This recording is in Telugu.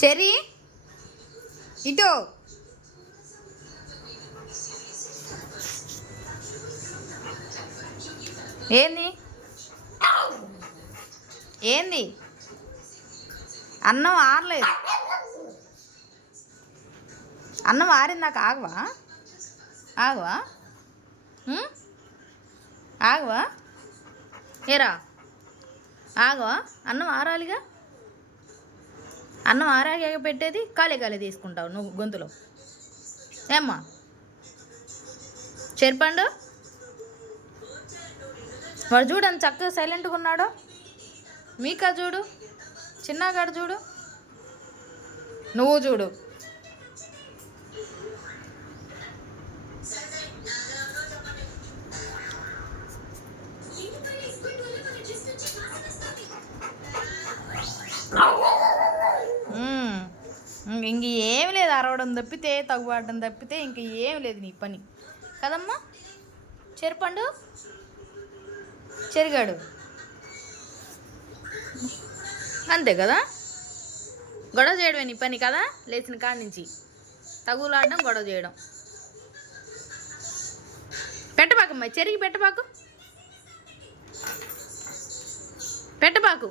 చెర్రీ ఇటో ఏంది ఏంది అన్నం ఆరలేదు. అన్నం ఆరిందాక ఆగవా ఆగవా ఆగవా ఏరా ఆగవా? అన్నం ఆరాలిగా. అన్నం ఆరాగా పెట్టేది కాలే కాలే తీసుకుంటావు నువ్వు గొంతులో. ఏమ్మా చెరిపండు వాడు చూడు అంత చక్కగా సైలెంట్గా ఉన్నాడు. మీకా చూడు, చిన్నగాడు చూడు, నువ్వు చూడు. ఇంక ఏమి లేదు, అరవడం తప్పితే తగ్గుపడడం తప్పితే ఇంక ఏమి లేదు నీ పని కదమ్మా. చెరిపండు చెరిగాడు అంతే కదా. గొడవ చేయడమే నీ పని కదా, లేచిన కాడి నుంచి తగులాడడం గొడవ చేయడం. పెట్టబాకమ్మా, చెరిగి పెట్టబాకు పెట్టబాకు.